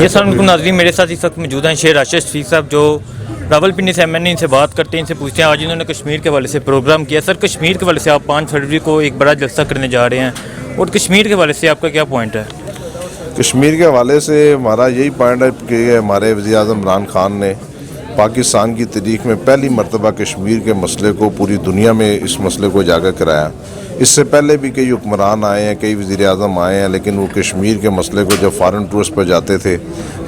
یہ السلام ناظرین، میرے ساتھ اس وقت موجود ہیں شیخ راشد شفیق صاحب جو راولپنڈی سے MNA، ان سے بات کرتے ہیں، ان سے پوچھتے ہیں آج انہوں نے کشمیر کے حوالے سے پروگرام کیا. سر، کشمیر کے حوالے سے آپ 5 فروری کو ایک بڑا جلسہ کرنے جا رہے ہیں، اور کشمیر کے حوالے سے آپ کا کیا پوائنٹ ہے؟ کشمیر کے حوالے سے ہمارا یہی پوائنٹ ہے کہ ہمارے وزیر اعظم عمران خان نے پاکستان کی تاریخ میں پہلی مرتبہ کشمیر کے مسئلے کو پوری دنیا میں اس مسئلے کو اجاگر کرایا. اس سے پہلے بھی کئی حکمران آئے ہیں، کئی وزیر اعظم آئے ہیں، لیکن وہ کشمیر کے مسئلے کو جب فارن ٹورس پر جاتے تھے،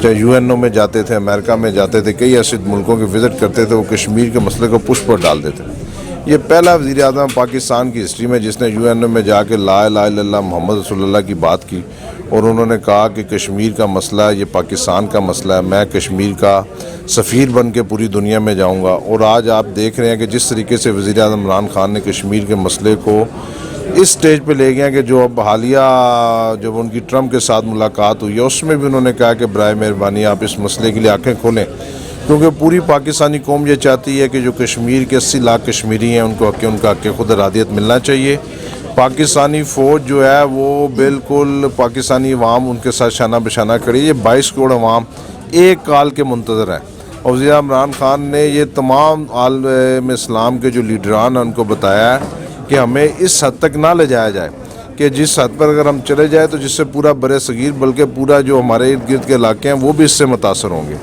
چاہے UNO میں جاتے تھے، امریکہ میں جاتے تھے، کئی ایسے ملکوں کے وزٹ کرتے تھے، وہ کشمیر کے مسئلے کو پش پر ڈال دیتے. یہ پہلا وزیر اعظم پاکستان کی ہسٹری میں جس نے UNO میں جا کے لا الہ الا اللہ محمد رسول اللہ کی بات کی، اور انہوں نے کہا کہ کشمیر کا مسئلہ یہ پاکستان کا مسئلہ ہے، میں کشمیر کا سفیر بن کے پوری دنیا میں جاؤں گا. اور آج آپ دیکھ رہے ہیں کہ جس طریقے سے وزیر اعظم عمران خان نے کشمیر کے مسئلے کو اس سٹیج پہ لے گیا کہ جو اب حالیہ جب ان کی ٹرمپ کے ساتھ ملاقات ہوئی ہے اس میں بھی انہوں نے کہا کہ برائے مہربانی آپ اس مسئلے کے لیے آنکھیں کھولیں، کیونکہ پوری پاکستانی قوم یہ چاہتی ہے کہ جو کشمیر کے 80 لاکھ کشمیری ہیں ان کو ان کا حق خود ارادیت ملنا چاہیے. پاکستانی فوج جو ہے وہ بالکل پاکستانی عوام ان کے ساتھ شانہ بشانہ کھڑی. یہ 22 کروڑ عوام ایک کال کے منتظر ہیں، اور وزیر عمران خان نے یہ تمام عالم اسلام کے جو لیڈران ہیں ان کو بتایا ہے کہ ہمیں اس حد تک نہ لے جایا جائے کہ جس حد پر اگر ہم چلے جائیں تو جس سے پورا بر صغیر بلکہ پورا جو ہمارے ارد گرد کے علاقے ہیں وہ بھی اس سے متاثر ہوں گے.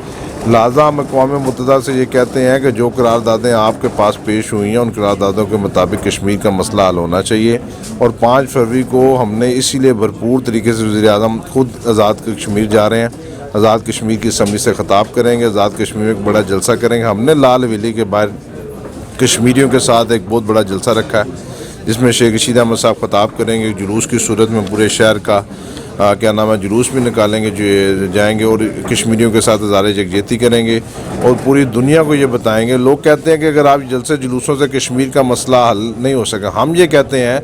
لہٰذا ہم اقوام متحدہ سے یہ کہتے ہیں کہ جو قراردادیں آپ کے پاس پیش ہوئی ہیں ان قراردادوں کے مطابق کشمیر کا مسئلہ حل ہونا چاہیے. اور 5 فروری کو ہم نے اسی لیے بھرپور طریقے سے وزیر اعظم خود آزاد کشمیر جا رہے ہیں، آزاد کشمیر کی اسمبلی سے خطاب کریں گے، آزاد کشمیر میں ایک بڑا جلسہ کریں گے. ہم نے لال حویلی کے باہر کشمیریوں کے ساتھ ایک بہت بڑا جلسہ رکھا ہے جس میں شیخ رشید احمد صاحب خطاب کریں گے. جلوس کی صورت میں پورے شہر کا جلوس بھی نکالیں گے، جو جائیں گے اور کشمیریوں کے ساتھ اظہار یکجہتی کریں گے اور پوری دنیا کو یہ بتائیں گے. لوگ کہتے ہیں کہ اگر آپ جلسے جلوسوں سے کشمیر کا مسئلہ حل نہیں ہو سکا، ہم یہ کہتے ہیں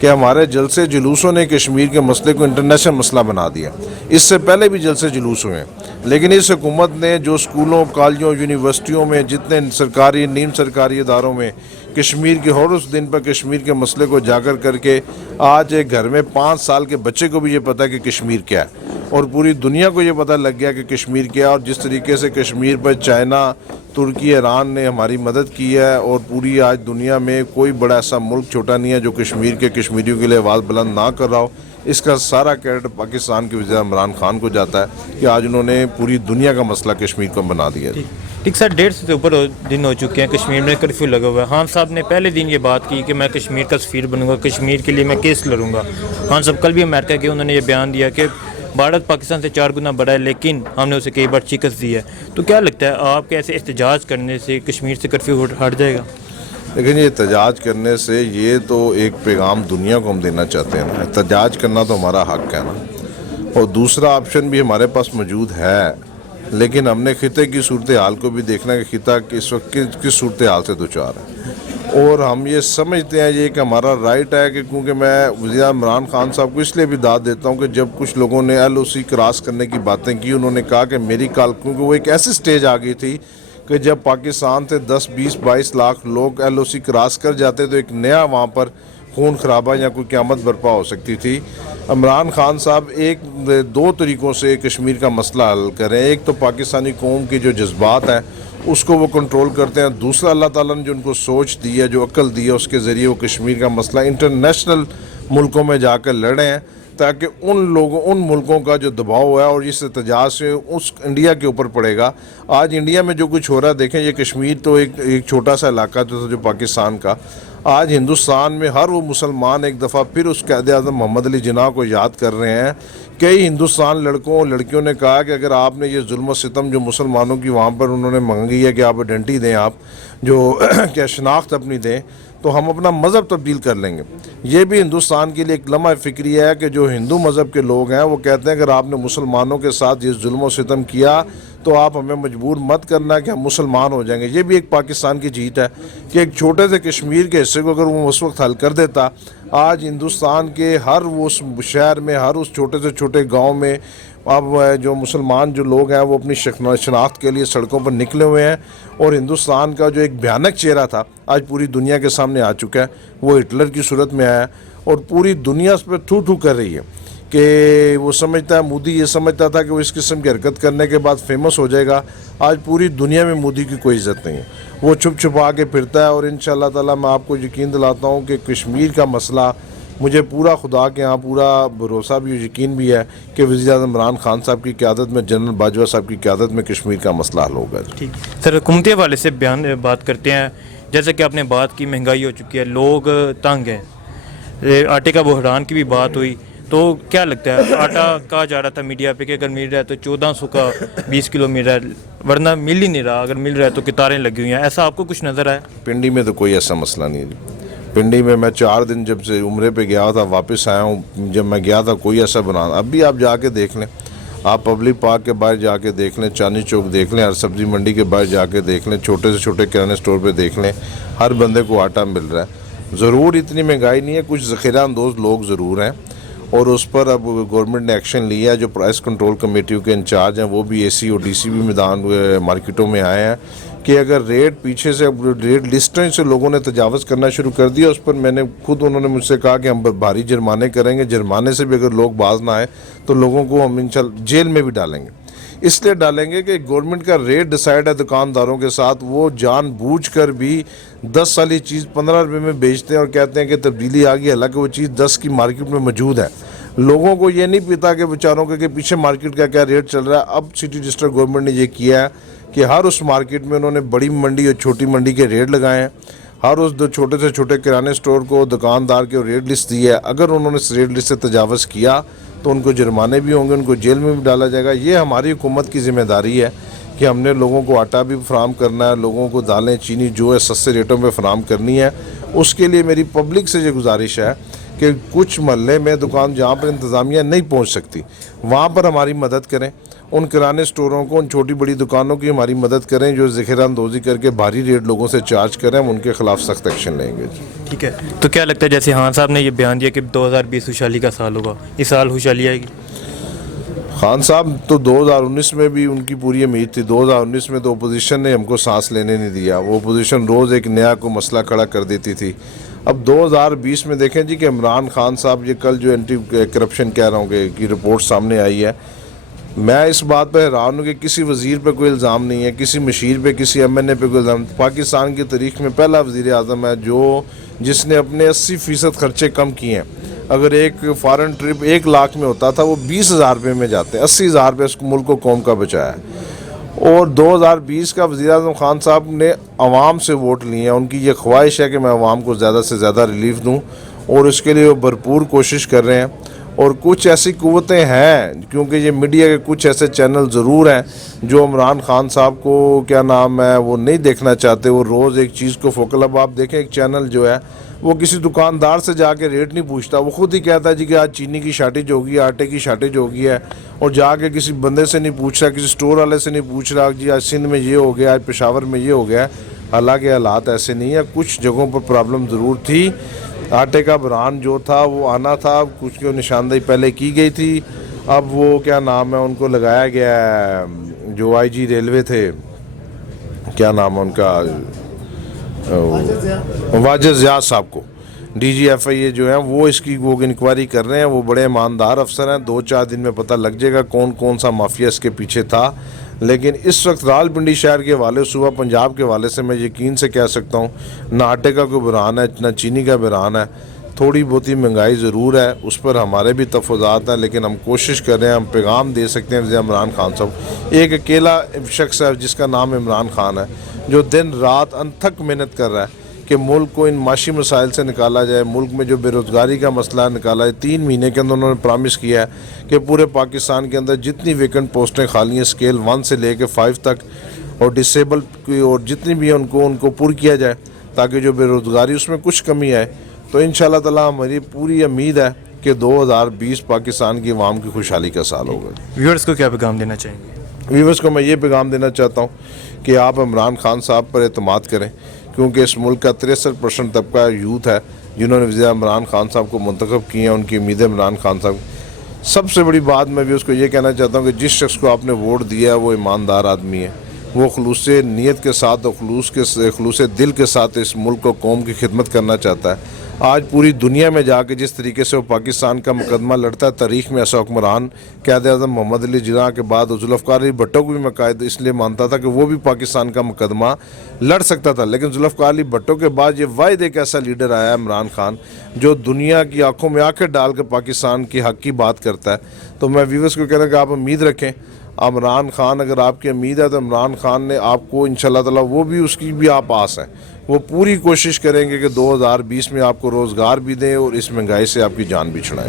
کہ ہمارے جلسے جلوسوں نے کشمیر کے مسئلے کو انٹرنیشنل مسئلہ بنا دیا. اس سے پہلے بھی جلسے جلوس ہوئے ہیں، لیکن اس حکومت نے جو اسکولوں، کالجوں، یونیورسٹیوں میں، جتنے سرکاری نیم سرکاری اداروں میں کشمیر کے ہر اس دن پر کشمیر کے مسئلے کو اجاگر کر کے آج ایک گھر میں 5 سال کے بچے کو بھی یہ پتہ ہے کہ کشمیر کیا ہے، اور پوری دنیا کو یہ پتہ لگ گیا کہ کشمیر کیا ہے. اور جس طریقے سے کشمیر پر چائنا، ترکی، ایران نے ہماری مدد کی ہے، اور پوری آج دنیا میں کوئی بڑا ایسا ملک چھوٹا نہیں ہے جو کشمیر کے کشمیریوں کے لیے آواز بلند نہ کر رہا ہو. اس کا سارا کریڈٹ پاکستان کے وزیر عمران خان کو جاتا ہے کہ آج انہوں نے پوری دنیا کا مسئلہ کشمیر کو بنا دیا. ٹھیک سر، 1.5 سے اوپر دن ہو چکے ہیں کشمیر میں کرفیو لگا ہوا ہے. خان صاحب نے پہلے دن یہ بات کی کہ میں کشمیر کا سفیر بنوں گا، کشمیر کے لیے میں کیس لڑوں گا. خان صاحب کل بھی امریکہ گئے، انہوں نے یہ بیان دیا کہ بھارت پاکستان سے 4 گنا بڑا ہے، لیکن ہم نے اسے کئی بار شکست دی ہے. تو کیا لگتا ہے آپ کے ایسے احتجاج کرنے سے کشمیر سے کرفیو ہٹ جائے گا؟ لیکن یہ احتجاج کرنے سے یہ تو ایک پیغام دنیا کو ہم دینا چاہتے ہیں نا، احتجاج کرنا تو ہمارا حق ہے نا، اور دوسرا آپشن بھی ہمارے پاس موجود ہے. لیکن ہم نے خطے کی صورتحال کو بھی دیکھنا کہ خطہ اس وقت کس صورتحال سے دوچار ہے، اور ہم یہ سمجھتے ہیں یہ کہ ہمارا رائٹ ہے کہ کیونکہ میں وزیر عمران خان صاحب کو اس لیے بھی داد دیتا ہوں کہ جب کچھ لوگوں نے LOC کراس کرنے کی باتیں کی، انہوں نے کہا کہ میری کال، کیونکہ وہ ایک ایسی سٹیج آ گئی تھی کہ جب پاکستان سے 10، 20، 22 لاکھ لوگ LOC کراس کر جاتے تو ایک نیا وہاں پر خون خرابہ یا کوئی قیامت برپا ہو سکتی تھی. عمران خان صاحب 2 طریقوں سے کشمیر کا مسئلہ حل کریں. ایک تو پاکستانی قوم کے جو جذبات ہیں اس کو وہ کنٹرول کرتے ہیں، دوسرا اللہ تعالیٰ نے جو ان کو سوچ دی ہے، جو عقل دی ہے، اس کے ذریعے وہ کشمیر کا مسئلہ انٹرنیشنل ملکوں میں جا کر لڑیں ہیں تاکہ ان ملکوں کا جو دباؤ ہے اور اس احتجاج سے اس انڈیا کے اوپر پڑے گا. آج انڈیا میں جو کچھ ہو رہا ہے، دیکھیں یہ کشمیر تو ایک چھوٹا سا علاقہ جو پاکستان کا، آج ہندوستان میں ہر وہ مسلمان ایک دفعہ پھر اس قائد اعظم محمد علی جناح کو یاد کر رہے ہیں. کئی ہندوستان لڑکوں اور لڑکیوں نے کہا کہ اگر آپ نے یہ ظلم و ستم جو مسلمانوں کی وہاں پر انہوں نے مانگی ہے کہ آپ آئیڈینٹی دیں، آپ جو کیا شناخت اپنی دیں، تو ہم اپنا مذہب تبدیل کر لیں گے. یہ بھی ہندوستان کے لیے ایک لمحہ فکری ہے کہ جو ہندو مذہب کے لوگ ہیں وہ کہتے ہیں اگر آپ نے مسلمانوں کے ساتھ یہ ظلم و ستم کیا تو آپ ہمیں مجبور مت کرنا کہ ہم مسلمان ہو جائیں گے. یہ بھی ایک پاکستان کی جیت ہے کہ ایک چھوٹے سے کشمیر کے حصے کو اگر وہ اس وقت حل کر دیتا، آج ہندوستان کے ہر اس شہر میں، ہر اس چھوٹے سے چھوٹے گاؤں میں اب جو مسلمان جو لوگ ہیں وہ اپنی شناخت کے لیے سڑکوں پر نکلے ہوئے ہیں، اور ہندوستان کا جو ایک بھیانک چہرہ تھا آج پوری دنیا کے سامنے آ چکا ہے. وہ ہٹلر کی صورت میں آیا اور پوری دنیا اس پہ تھو تھو کر رہی ہے. کہ وہ سمجھتا ہے مودی یہ سمجھتا تھا کہ وہ اس قسم کی حرکت کرنے کے بعد فیمس ہو جائے گا. آج پوری دنیا میں مودی کی کوئی عزت نہیں ہے, وہ چھپ چھپا کے پھرتا ہے. اور انشاءاللہ تعالیٰ میں آپ کو یقین دلاتا ہوں کہ کشمیر کا مسئلہ مجھے پورا خدا کے ہاں پورا بھروسہ بھی یقین بھی ہے کہ وزیر اعظم عمران خان صاحب کی قیادت میں, جنرل باجوہ صاحب کی قیادت میں کشمیر کا مسئلہ حل ہوگا. ٹھیک سر, حکومتی حوالے سے بات کرتے ہیں. جیسے کہ آپ نے بات کی مہنگائی ہو چکی ہے, لوگ تنگ ہیں, آٹے کا بحران کی بھی بات ہوئی, تو کیا لگتا ہے آٹا کہا جا رہا تھا میڈیا پہ کہ اگر مل رہا ہے تو 1400 کا 20 کلو مل رہا ہے, ورنہ مل ہی نہیں رہا, اگر مل رہا ہے تو قطاریں لگی ہوئی ہیں, ایسا آپ کو کچھ نظر آیا؟ پنڈی میں تو کوئی ایسا مسئلہ نہیں ہے. پنڈی میں 4 دن جب سے عمرے پہ گیا تھا واپس آیا ہوں, جب میں گیا تھا کوئی ایسا بنا. اب بھی آپ جا کے دیکھ لیں, آپ پبلک پارک کے باہر جا کے دیکھ لیں, چاندنی چوک دیکھ لیں, ہر سبزی منڈی کے باہر جا کے دیکھ لیں, چھوٹے سے چھوٹے کرانے سٹور پہ دیکھ لیں, ہر بندے کو آٹا مل رہا ہے. ضرور اتنی مہنگائی نہیں ہے, کچھ ذخیرہ اندوز لوگ ضرور ہیں, اور اس پر اب گورنمنٹ نے ایکشن لیا ہے. جو پرائس کنٹرول کمیٹیوں کے انچارج ہیں وہ بھی AC اور DC بھی میدان مارکیٹوں میں آئے ہیں کہ اگر ریٹ پیچھے سے ریٹ لسٹیں سے لوگوں نے تجاوز کرنا شروع کر دیا, اس پر میں نے خود, انہوں نے مجھ سے کہا کہ ہم بھاری جرمانے کریں گے, جرمانے سے بھی اگر لوگ باز نہ آئے تو لوگوں کو ہم انشاءاللہ جیل میں بھی ڈالیں گے. اس لیے ڈالیں گے کہ گورنمنٹ کا ریٹ ڈیسائیڈ ہے دکانداروں کے ساتھ, وہ جان بوجھ کر بھی 10 والی چیز 15 روپے میں بیچتے ہیں اور کہتے ہیں کہ تبدیلی آ گئی, حالانکہ وہ چیز 10 کی مارکیٹ میں موجود ہے. لوگوں کو یہ نہیں پتا کہ بیچاروں کے پیچھے مارکیٹ کا کیا ریٹ چل رہا ہے. اب سٹی ڈسٹرکٹ گورنمنٹ نے یہ کیا ہے کہ ہر اس مارکیٹ میں انہوں نے بڑی منڈی اور چھوٹی منڈی کے ریٹ لگائے ہیں. ہر اس چھوٹے سے چھوٹے کرانے سٹور کو دکاندار کے ریٹ لسٹ دی ہے. اگر انہوں نے اس ریٹ لسٹ سے تجاوز کیا تو ان کو جرمانے بھی ہوں گے, ان کو جیل میں بھی ڈالا جائے گا. یہ ہماری حکومت کی ذمہ داری ہے کہ ہم نے لوگوں کو آٹا بھی فراہم کرنا ہے, لوگوں کو دالیں چینی جو ہے سستے ریٹوں میں فراہم کرنی ہے. اس کے لیے میری پبلک سے یہ گزارش ہے کہ کچھ محلے میں دکان جہاں پر انتظامیہ نہیں پہنچ سکتی وہاں پر ہماری مدد کریں. ان کرانے سٹوروں کو, ان چھوٹی بڑی دکانوں کی ہماری مدد کریں جو ذخیرہ اندوزی کر کے بھاری ریٹ لوگوں سے چارج کریں, ہم ان کے خلاف سخت ایکشن لیں گے. ٹھیک ہے, تو کیا لگتا ہے جیسے خان صاحب نے یہ بیان دیا کہ 2020 خوشحالی کا سال ہوگا, اس سال خوشحالی آئے گی؟ خان صاحب تو 2019 میں بھی ان کی پوری امید تھی. 2019 میں تو اپوزیشن نے ہم کو سانس لینے نہیں دیا, وہ اپوزیشن روز ایک نیا کو مسئلہ کھڑا کر دیتی تھی. اب 2020 میں دیکھیں جی کہ عمران خان صاحب, یہ کل جو اینٹی کرپشن کہہ رہا ہوں کہ کی رپورٹ سامنے آئی ہے, میں اس بات پہ حیران ہوں کہ کسی وزیر پہ کوئی الزام نہیں ہے, کسی مشیر پہ, کسی MNA پہ کوئی الزام. پاکستان کی تاریخ میں پہلا وزیر اعظم ہے جس نے اپنے 80% خرچے کم کیے ہیں. اگر ایک فارن ٹرپ 1 لاکھ میں ہوتا تھا وہ 20,000 روپے میں جاتے ہیں, 80,000 روپے اس ملک کو قوم کا بچایا ہے. اور 2020 کا وزیر اعظم خان صاحب نے عوام سے ووٹ لیے ہیں. ان کی یہ خواہش ہے کہ میں عوام کو زیادہ سے زیادہ ریلیف دوں, اور اس کے لیے وہ بھرپور کوشش کر رہے ہیں. اور کچھ ایسی قوتیں ہیں, کیونکہ یہ میڈیا کے کچھ ایسے چینل ضرور ہیں جو عمران خان صاحب کو کیا نام ہے وہ نہیں دیکھنا چاہتے, وہ روز ایک چیز کو فوکل. اب آپ دیکھیں ایک چینل جو ہے وہ کسی دکاندار سے جا کے ریٹ نہیں پوچھتا, وہ خود ہی کہتا ہے جی کہ آج چینی کی شارٹیج ہوگی, آٹے کی شارٹیج ہوگی ہے, اور جا کے کسی بندے سے نہیں پوچھ رہا, کسی سٹور والے سے نہیں پوچھ رہا جی آج سندھ میں یہ ہو گیا, آج پشاور میں یہ ہو گیا. حالانکہ حالات ایسے نہیں ہیں, کچھ جگہوں پر پرابلم ضرور تھی. آٹے کا بحران جو تھا وہ آنا تھا, کچھ کی نشاندہی پہلے کی گئی تھی. اب وہ کیا نام ہے ان کو لگایا گیا ہے, جو IG ریلوے تھے, کیا نام ہے ان کا, واجد ضیاء صاحب کو, DG FIA جو ہیں وہ اس کی وہ انکوائری کر رہے ہیں. وہ بڑے ایماندار افسر ہیں, 2-4 دن میں پتہ لگ جائے گا کون سا مافیا اس کے پیچھے تھا. لیکن اس وقت راولپنڈی شہر کے حوالے, صوبہ پنجاب کے حوالے سے میں یقین سے کہہ سکتا ہوں نہ آٹے کا کوئی بحران ہے نہ چینی کا بحران ہے. تھوڑی بہت ہی مہنگائی ضرور ہے, اس پر ہمارے بھی تفاوضات ہیں, لیکن ہم کوشش کر رہے ہیں, ہم پیغام دے سکتے ہیں. وزیر عمران خان صاحب ایک اکیلا شخص ہے جس کا نام عمران خان ہے, جو دن رات انتھک محنت کر رہا ہے کہ ملک کو ان معاشی مسائل سے نکالا جائے, ملک میں جو بے روزگاری کا مسئلہ نکالا جائے. 3 مہینے کے اندر انہوں نے پرامس کیا ہے کہ پورے پاکستان کے اندر جتنی ویکنٹ پوسٹیں خالی ہیں اسکیل 1 سے لے کے 5 تک, اور ڈسیبل کی اور جتنی بھی ہیں ان کو پر کیا جائے, تاکہ جو بے روزگاری اس میں کچھ کمی آئے. تو انشاءاللہ تعالی ہماری پوری امید ہے کہ 2020 پاکستان کی عوام کی خوشحالی کا سال ہوگا. ویورز کو کیا پیغام دینا چاہیں گے؟ ویورز کو میں یہ پیغام دینا چاہتا ہوں کہ آپ عمران خان صاحب پر اعتماد کریں, کیونکہ اس ملک کا 63% طبقہ یوتھ ہے جنہوں نے وزیر عمران خان صاحب کو منتخب کیے ہیں. ان کی امید ہے عمران خان صاحب. سب سے بڑی بات میں بھی اس کو یہ کہنا چاہتا ہوں کہ جس شخص کو آپ نے ووٹ دیا ہے وہ ایماندار آدمی ہے, وہ خلوص نیت کے ساتھ اور خلوص دل کے ساتھ اس ملک کو قوم کی خدمت کرنا چاہتا ہے. آج پوری دنیا میں جا کے جس طریقے سے وہ پاکستان کا مقدمہ لڑتا ہے، تاریخ میں ایسا حکمران قائد اعظم محمد علی جناح کے بعد ذوالفقار علی بھٹو کو بھی میں قائد اس لیے مانتا تھا کہ وہ بھی پاکستان کا مقدمہ لڑ سکتا تھا، لیکن ذوالفقار علی بھٹو کے بعد یہ واحد ایک ایسا لیڈر آیا ہے عمران خان جو دنیا کی آنکھوں میں آنکھیں ڈال کے پاکستان کی حق کی بات کرتا ہے۔ تو میں ویورز کو کہنا کہ آپ امید رکھیں عمران خان، اگر آپ کی امید ہے تو عمران خان نے آپ کو انشاءاللہ تعالی وہ بھی اس کی بھی آپ آس ہیں، وہ پوری کوشش کریں گے کہ 2020 میں آپ کو روزگار بھی دیں اور اس مہنگائی سے آپ کی جان بھی چھڑائیں۔